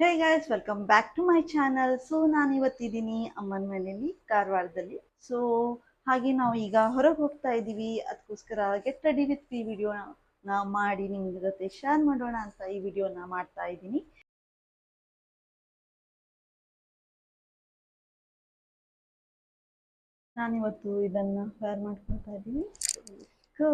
Hey guys, welcome back to my channel. So ನಾನು ಇವತ್ತಿದ್ದೀನಿ ಅಮ್ಮನ ಮನೆಯಲ್ಲಿ ಕಾರವಾರದಲ್ಲಿ. ಸೊ ಹಾಗೆ ನಾವು ಈಗ ಹೊರಗೆ ಹೋಗ್ತಾ ಇದ್ದೀವಿ. ಅದಕ್ಕೋಸ್ಕರ ಗೆಟ್ ರೆಡಿ ವಿತ್ ಈ ವಿಡಿಯೋನ ಮಾಡಿ ನಿಮ್ಮ ಜೊತೆ ಶೇರ್ ಮಾಡೋಣ ಅಂತ ಈ ವಿಡಿಯೋನ ಮಾಡ್ತಾ ಇದ್ದೀನಿ. ನಾನಿವತ್ತು ಇದನ್ನ ವೇರ್ ಮಾಡ್ಕೊಳ್ತಾ ಇದ್ದೀನಿ. ಗೋ.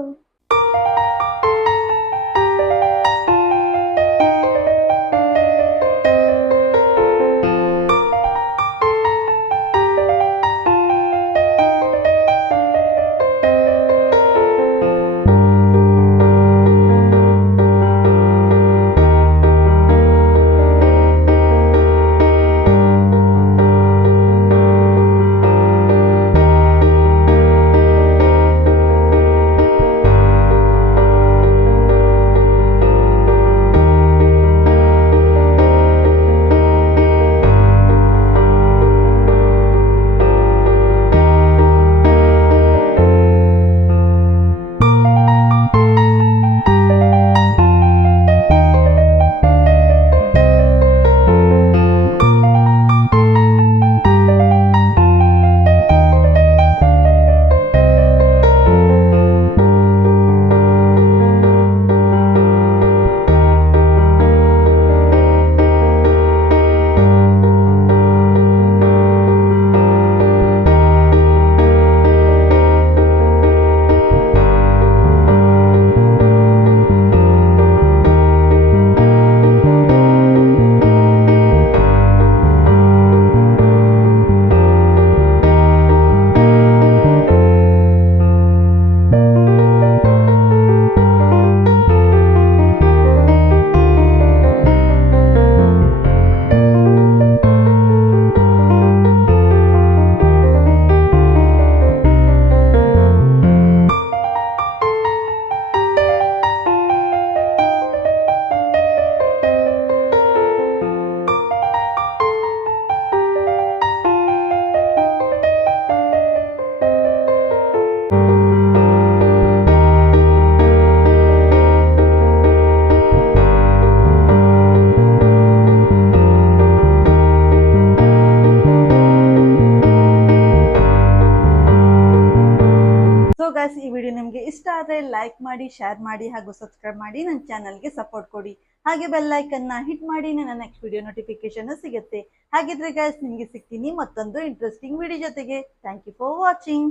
ಸೊ ಗಾಯ್ಸ್, ಈ ವಿಡಿಯೋ ನಿಮಗೆ ಇಷ್ಟ ಆದರೆ ಲೈಕ್ ಮಾಡಿ, ಶೇರ್ ಮಾಡಿ ಹಾಗೂ ಸಬ್ಸ್ಕ್ರೈಬ್ ಮಾಡಿ ನನ್ನ ಚಾನಲ್ಗೆ ಸಪೋರ್ಟ್ ಕೊಡಿ. ಹಾಗೆ ಬೆಲ್ ಐಕನ್ನ ಹಿಟ್ ಮಾಡಿ, ನನ್ನ ನೆಕ್ಸ್ಟ್ ವಿಡಿಯೋ ನೋಟಿಫಿಕೇಶನ್ ಸಿಗುತ್ತೆ. ಹಾಗಿದ್ರೆ ಗಾಯ್ಸ್, ನಿಮಗೆ ಸಿಗ್ತೀನಿ ಮತ್ತೊಂದು ಇಂಟ್ರೆಸ್ಟಿಂಗ್ ವಿಡಿಯೋ ಜೊತೆಗೆ. Thank you for watching.